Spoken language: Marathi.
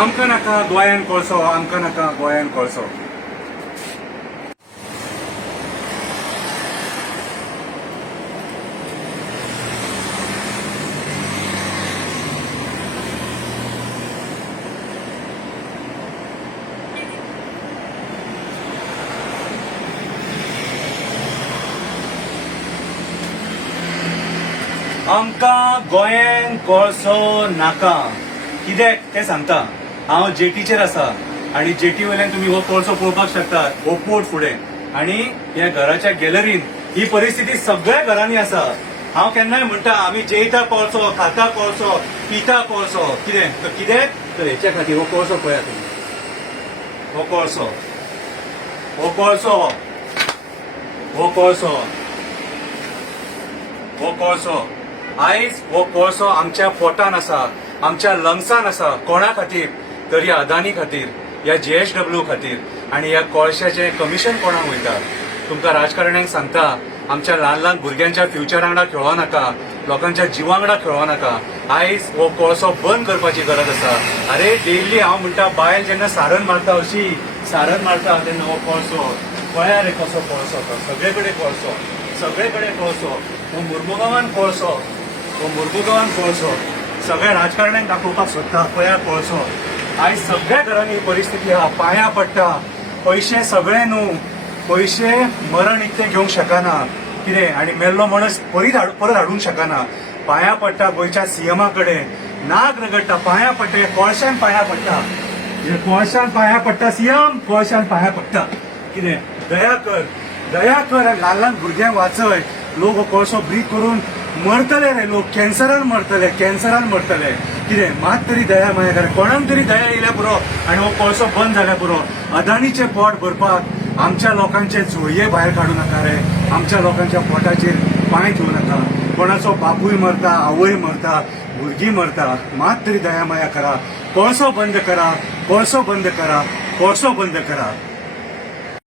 आमकां नाका गोंयान कोळसो, आमकां नाका गोंयान कोळसो. आमकां गोंयान कोळसो नाका. कित्याक तें सांगता. हांव जेटीचेर आसा आनी जेटी वयल्यान तुम्ही हो कोळसो पळोवपाक शकतात ओपोट फुडें आनी ह्या घराच्या गॅलरीन ही परिस्थिती सगळ्या घरांनी आसा. हांव केन्नाय म्हणटा आमी जेयता कोळसो, खाता कोळसो, पिता कोळसो. कित्याक तर हेच्या खातीर हो कोळसो पळयात तुमी. हो कोळसो, हो कोळसो, हो कोळसो, हो कोळसो. आयज हो कोळसो आमच्या पोटान आसा, आमच्या लंग्सान आसा. कोणा खातीर तर ह्या अदानी खातीर, ह्या JSW खातीर. आनी ह्या कोळशाचें कमिशन कोणाक वयता. तुमकां राजकारण्यांक सांगता आमच्या ल्हान ल्हान भुरग्यांच्या फ्युचरा वांगडा खेळो नाका, लोकांच्या जिवा वांगडा खेळो नाका. आयज हो कोळसो बंद करपाची गरज आसा. अरे डेली हांव म्हणटा बायल जेन्ना सारण मारता अशी सारण मारता तेन्ना हो कोळसो पळया रे कसो कोळसो तो. सगळे कडेन कोळसो, सगळे कडेन कोळसो. हो मुर्मुगांवान कोळसो, हो मुर्मुगांवान कोळसो. सगळ्या राजकारण्यांक दाखोवपाक सोदता पळया कोळसो. आयज सगळ्या घरांनी ही परिस्थिती आहा. पांयां पडटा. पयशे सगळे न्हू, पयशे मरण इतले घेवंक शकना. कितें आनी मेल्लो मणस परत हाडूंक शकना. पांयां पडटा गोंयच्या सीएमा कडेन. नाक रगडटा, पांयां पडटा. कोळशान पांयां पडटा, कोळशान पांयां पडटा. सीएम कोळशान पांयां पडटा. कितें दया कर, दया कर. ल्हान ल्हान भुरग्यांक वाचय. लोक हो कोळसो ब्रीथ करून मरतले रे. लोक कॅन्सरान मरतले, कॅन्सरान मरतले. कितें मात तरी दया माया कर. कोणाक तरी दया येयल्या पुरो आनी हो कोळसो बंद जाल्या पुरो. अदानीचे पोट भरपाक आमच्या लोकांचे झोळये भायर काडू नाका रे. आमच्या लोकांच्या पोटाचेर पांय ठेवू नाका. कोणाचो बापूय मरता, आवय मरता, भुरगीं मरता. मात तरी दया माया करा. कोळसो बंद करा, कोळसो बंद करा, कोळसो बंद करा.